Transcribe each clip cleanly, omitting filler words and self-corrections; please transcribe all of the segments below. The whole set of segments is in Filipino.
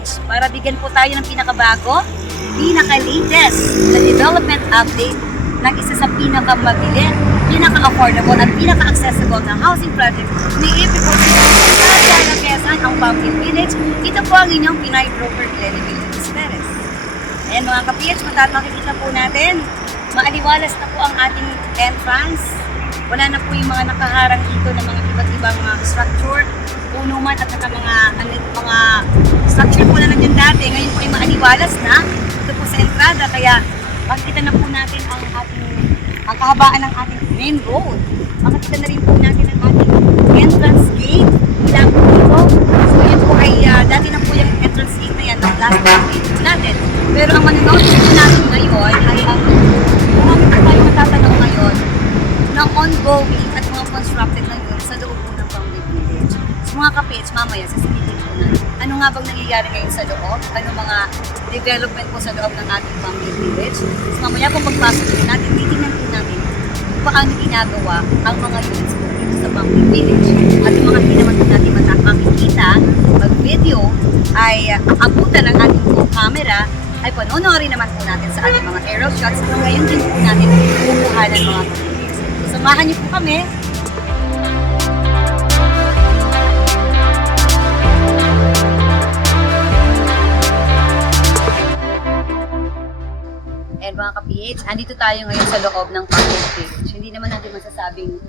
PH para bigyan po tayo ng pinakabago, pinaka-latest na development update ng isa sa pinakamabili, pinaka-affordable at pinaka-accessible na housing project ni Ipicom sa Quezon, ang Pumpkin Village. Ito po ang inyong Pinay Broker Lenny Villalobos Perez. Ayan mga ka-PH, makikita po natin, maaliwalas na po ang ating entrance. Wala na po yung mga nakaharang dito ng mga iba't ibang structure, puno man at saka mga structure po na nandiyan dati. Ngayon po ay maaliwalas na ito po sa entrada, kaya makikita na po natin ang kahabaan ng ating main road. Makikita na rin po natin ang ating entrance gate mula po dito. So yun po ay dati na po yung entrance gate na yan ng last gate po natin. Pero ang manonood po natin ngayon ay marami po tayo matatanaw ngayon na ongoing at mga constructed na yun sa loob po ng Pumpkin Village. So mga ka-PH, mamaya sasabihin po na ano nga bang nangyayari ngayon sa loob, ano mga development po sa loob ng ating Pumpkin Village. So mamaya kung pagpasok po natin, titingnan po natin kung paano ginagawa ang mga units po dito sa Pumpkin Village. At yung mga hindi naman po natin makikita, mag-video ay aabutan ng ating camera, ay panonorin naman po natin sa ating mga aerial shots. So ngayon din po natin kukuhanan mga ka-PH. Samahan niyo po kami. And mga ka-PH, andito tayo ngayon sa loob ng Pumpkin Village. Hindi naman natin masasabing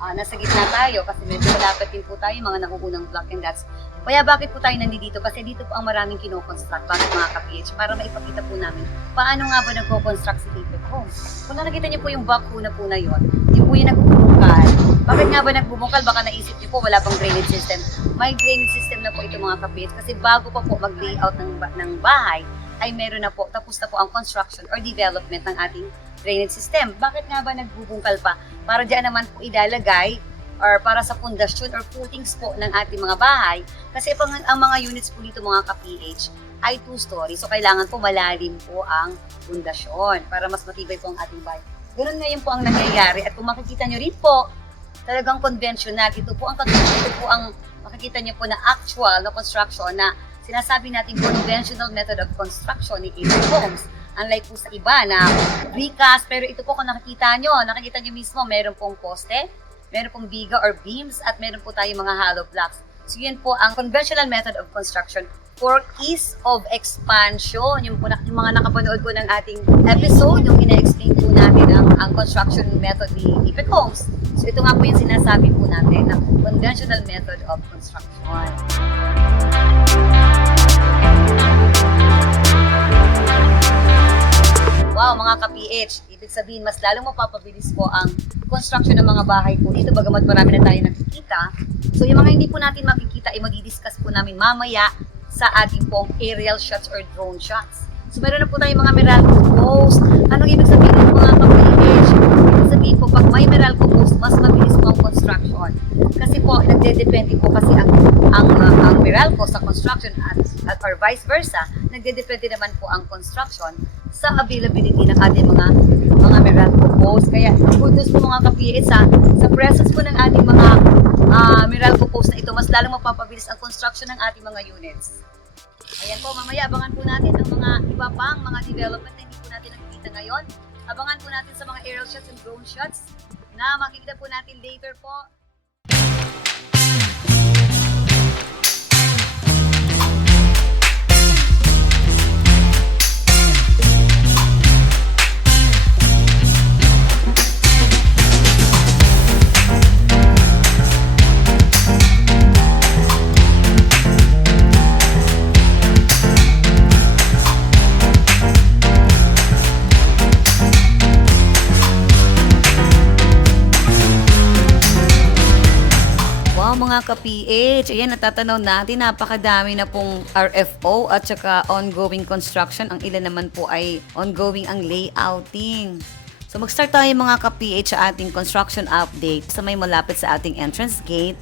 nasa gitna tayo kasi medyo malapit din po tayo mga nakukunang block and dots. Kaya bakit po tayo nandito? Kasi dito po ang maraming kinoconstruct. Bakit mga ka-PH? Para maipakita po namin paano nga ba nagko-construct si David Homes. Kung nakikita niyo po yung backhoe na po na yun, yung po yung nagbubungkal. Bakit nga ba nagbubungkal? Baka naisip niyo po wala pang drainage system. May drainage system na po ito mga ka-PH kasi bago pa po mag-layout ng bahay, ay meron na po, tapos na po ang construction or development ng ating drainage system. Bakit nga ba nagbubungkal pa? Para diyan naman po ilalagay or para sa pundasyon or footings po ng ating mga bahay. Kasi ang mga units po dito mga ka-PH ay 2-story. So kailangan po malalim po ang pundasyon para mas matibay po ang ating bahay. Ganun ngayon po ang nangyayari. At kung makikita nyo rin po, talagang conventional. Ito po ang makikita nyo po na actual na construction na sinasabi natin conventional method of construction ni Ipicom Homes. Unlike po sa iba na precast, pero ito po kung nakikita nyo mismo, meron pong poste, meron pong biga or beams, at meron po tayong mga hollow blocks. So yun po ang conventional method of construction for ease of expansion. Yung mga nakapanood po ng ating episode, yung ina-explain po natin ang construction method ni Ipicom Homes. So ito nga po yung sinasabi po natin ng conventional method of construction. Wow, mga ka-PH, ibig sabihin mas lalong mapapabilis po ang construction ng mga bahay po dito bagamat marami na tayo nakikita. So yung mga hindi po natin makikita ay magdi-discuss po namin mamaya sa ating pong aerial shots or drone shots. So meron na po tayong mga Meralco post. Anong ibig sabihin ng mga ka-PH? Ibig sabihin po pag may Meralco post, mas mabilis po ang construction. Kasi po, nagdedepende po kasi ang Meralco sa construction at or vice versa, nagdedepende naman po ang construction sa availability ng ating mga Meralco posts. Kaya good news po mga ka-PH sa presence po ng ating mga Meralco posts na ito, mas lalong mapapabilis ang construction ng ating mga units. Ayan po, mamaya abangan po natin ang mga iba pang mga development na hindi po natin nakikita ngayon. Abangan po natin sa mga aerial shots and drone shots na makikita po natin later po. Mga ka-PH, ayan, natatanaw natin, napakadami na pong RFO at saka ongoing construction. Ang ilan naman po ay ongoing ang layouting. So mag-start tayo mga ka-PH sa ating construction update sa may malapit sa ating entrance gate.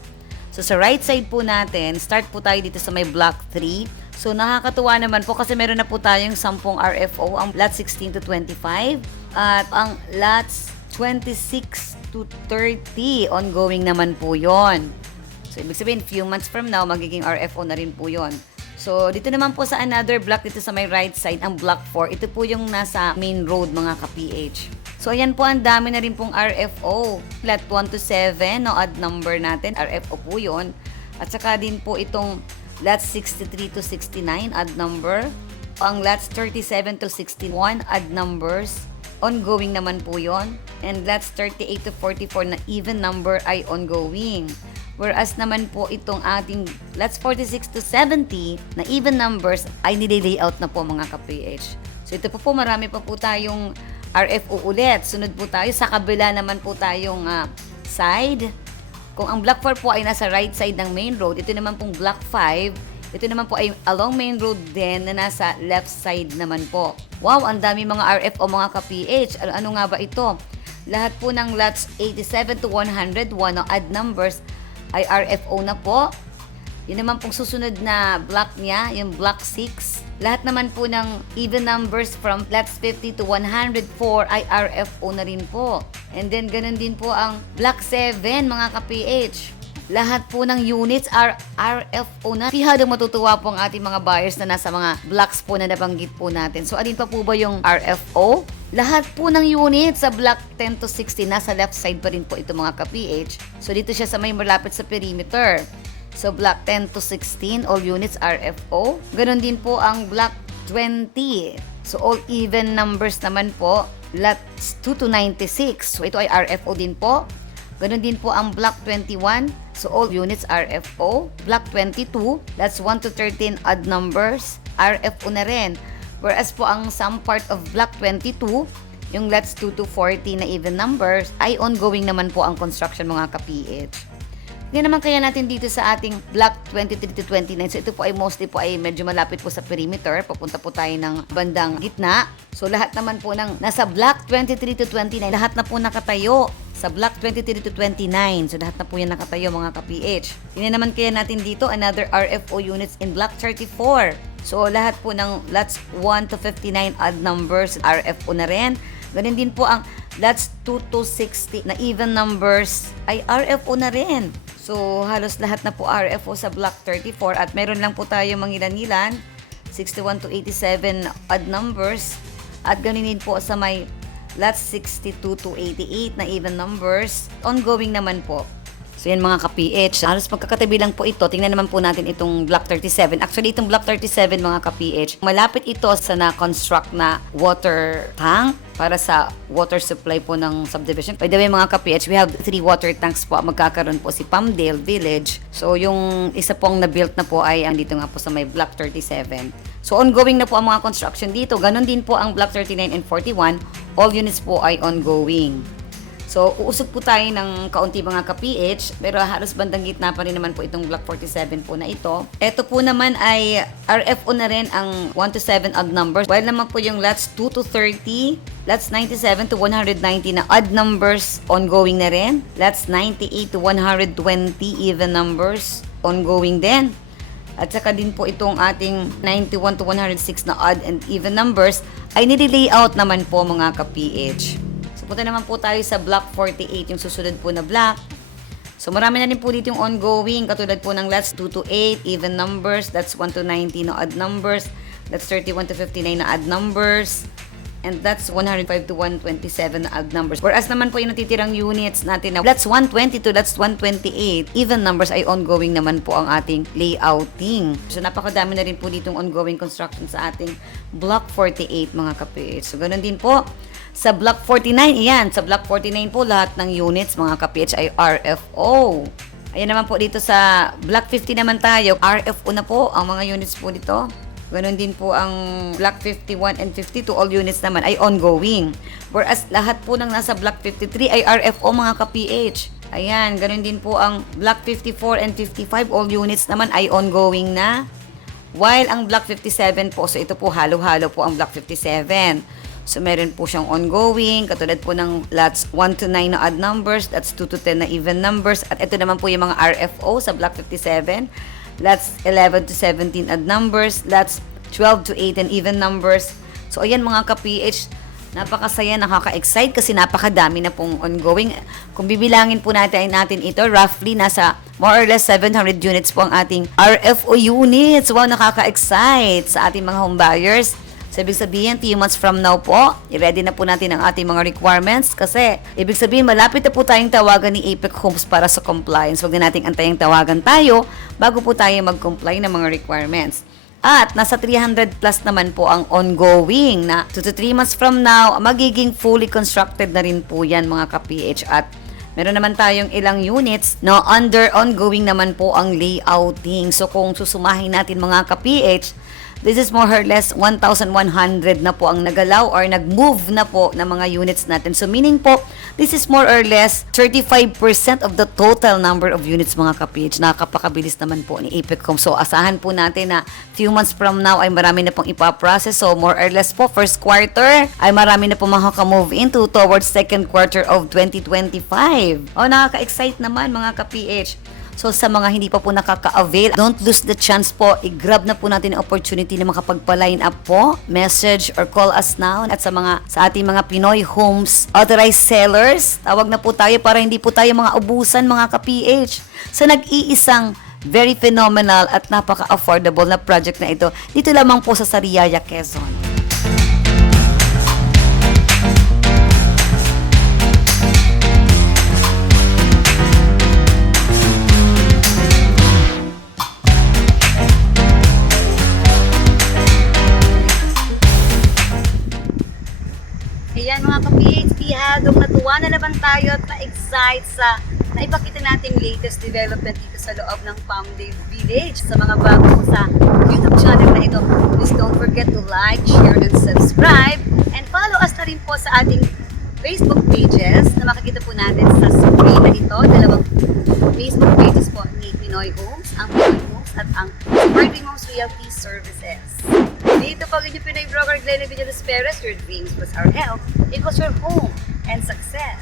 So sa right side po natin, start po tayo dito sa may block 3. So nakakatuwa naman po kasi meron na po tayong 10 RFO, ang lot 16 to 25 at ang lots 26 to 30 ongoing naman po yon. So, ibig sabihin, few months from now, magiging RFO na rin po yun. So, dito naman po sa another block, dito sa may right side, ang block 4, ito po yung nasa main road mga ka-PH. So, ayan po, ang dami na rin pong RFO. Lot 1 to 7, no, odd number natin, RFO po yun. At saka din po itong lots 63 to 69, odd number. Ang lots 37 to 61, odd numbers. Ongoing naman po yon. And lots 38 to 44 na even number ay ongoing. Whereas naman po itong ating lots 46 to 70 na even numbers ay nilay-layout na po mga ka-PH. So ito po marami pa po tayong RFO ulit. Sunod po tayo. Sa kabila naman po tayong side. Kung ang block 4 po ay nasa right side ng main road, ito naman pong block 5, ito naman po ay along main road din na nasa left side naman po. Wow, ang dami mga RFO mga ka-PH. Ano nga ba ito? Lahat po ng lots 87 to 101 o odd numbers ay RFO na po. Yun naman pong susunod na block niya, yung block 6. Lahat naman po ng even numbers from lots 50 to 104 ay RFO na rin po. And then, ganun din po ang block 7, mga ka-PH. Lahat po ng units are RFO na. Pihadong matutuwa po ang ating mga buyers na nasa mga blocks po na nabanggit po natin. So, alin pa po ba yung RFO? Lahat po ng units sa block 10 to 60, nasa left side pa rin po ito mga ka-PH. So, dito siya sa may malapit sa perimeter. So, block 10 to 16, all units RFO. Ganon din po ang block 20. So, all even numbers naman po. Lots 2 to 96. So, ito ay RFO din po. Ganon din po ang block 21. So, all units RFO. Block 22, that's 1 to 13 odd numbers. RFO na rin. Whereas po ang some part of block 22, yung lots 2 to 40 na even numbers, ay ongoing naman po ang construction mga ka-PH. Yan naman kaya natin dito sa ating block 23 to 29. So ito po ay mostly po ay medyo malapit po sa perimeter. Papunta po tayo ng bandang gitna. So lahat naman po ng nasa block 23 to 29, lahat na po nakatayo sa block 23 to 29. So lahat na po yan nakatayo mga ka-PH. Tingnan naman kaya natin dito another RFO units in block 34. So lahat po ng lots 1 to 59 odd numbers RFO na rin. Ganun din po ang lots 2 to 60 na even numbers ay RFO na rin. So, halos lahat na po RFO sa block 34 at meron lang po tayo mangilan-ilan, 61 to 87 odd numbers at ganun din po sa may lots 62 to 88 na even numbers, ongoing naman po. So, yan mga ka-PH. Halos magkakatabi lang po ito. Tingnan naman po natin itong block 37. Actually, itong block 37 mga ka-PH, malapit ito sa na-construct na water tank para sa water supply po ng subdivision. By the way mga ka-PH, we have 3 water tanks po. Magkakaroon po si Palmdale Village. So, yung isa pong na-built na po ay andito nga po sa may block 37. So, ongoing na po ang mga construction dito. Ganon din po ang block 39 and 41. All units po ay ongoing. So, uusog po tayo ng kaunti mga ka-PH, pero halos bandang gitna pa rin naman po itong block 47 po na ito. Ito po naman ay RFO na rin ang 1 to 7 odd numbers. While naman po yung lots 2 to 30, lots 97 to 190 na odd numbers, ongoing na rin. Lots 98 to 120 even numbers, ongoing din. At saka din po itong ating 91 to 106 na odd and even numbers ay nililayout naman po mga ka-PH. Punta naman po tayo sa block 48, yung susunod po na block. So, marami na rin po dito yung ongoing, katulad po ng lots 2 to 8, even numbers, that's 1 to 90 na odd numbers, that's 31 to 59 na odd numbers, and that's 105 to 127 na odd numbers. Whereas naman po yung natitirang units natin na lots 120 to lots 128, even numbers ay ongoing naman po ang ating layouting. So, napakadami na rin po ditong ongoing construction sa ating block 48 mga ka-PH. So, ganun din po. Sa block 49, ayan, sa block 49 po, lahat ng units, mga ka-PH, ay RFO. Ayan naman po dito sa block 50 naman tayo, RFO na po ang mga units po dito. Ganon din po ang block 51 and 52, all units naman ay ongoing. Whereas lahat po ng nasa block 53 ay RFO mga ka-PH. Ayan, ganon din po ang block 54 and 55, all units naman ay ongoing na. While ang block 57 po, so ito po halo-halo po ang block 57. So, meron po siyang ongoing, katulad po ng lots 1 to 9 na odd numbers, that's 2 to 10 na even numbers, at ito naman po yung mga RFO sa block 57, lots 11 to 17 odd numbers, lots 12 to 8 and even numbers. So, ayan mga ka-PH, Napakasaya, nakaka-excite kasi napakadami na pong ongoing. Kung bibilangin po natin ito, roughly nasa more or less 700 units po ang ating RFO units. Wow, nakaka-excite sa ating mga home buyers. So, ibig sabihin, 2 months from now po, i-ready na po natin ang ating mga requirements kasi ibig sabihin, malapit na po tayong tawagan ni Apex Homes para sa compliance. Huwag na nating antayang tawagan tayo bago po tayo mag-comply ng mga requirements. At nasa 300 plus naman po ang ongoing na 2 to 3 months from now, magiging fully constructed na rin po yan mga ka-PH. At meron naman tayong ilang units na under ongoing naman po ang layouting. So kung susumahin natin mga ka-PH, this is more or less 1,100 na po ang nagalaw or nag-move na po ng mga units natin. So meaning po, this is more or less 35% of the total number of units mga ka-PH. Nakakapakabilis naman po ni Apex Homes. So asahan po natin na few months from now ay marami na pong ipaprocess. So more or less po, first quarter ay marami na po makaka-move into towards second quarter of 2025. Nakaka-excite naman mga ka-PH. So sa mga hindi pa po nakaka-avail, don't lose the chance po. I-grab na po natin ang opportunity na makapagpa-line up po, message or call us now. At sa ating mga Pinoy Homes authorized sellers, tawag na po tayo para hindi po tayo mga ubusan mga ka-PH. Sa nag-iisang very phenomenal at napaka-affordable na project na ito, dito lamang po sa Sariaya, Quezon. Ayan mga ka-PH, bihadong natuwa na naman tayo at na-excite sa naipakita nating latest development dito sa loob ng Palmdale Village. Sa mga bago sa YouTube channel na ito, please don't forget to like, share, and subscribe. And follow us na rin po sa ating Facebook pages na makikita po natin sa screen na ito. Dalawang Facebook pages po ni Pinoy Homes, ang Pinoy Homes at ang Sparkling Homes Realty Services. Dito po ang inyong Pinoy broker Glenn Villaluz Perez, your dreams plus our health equals your home and success.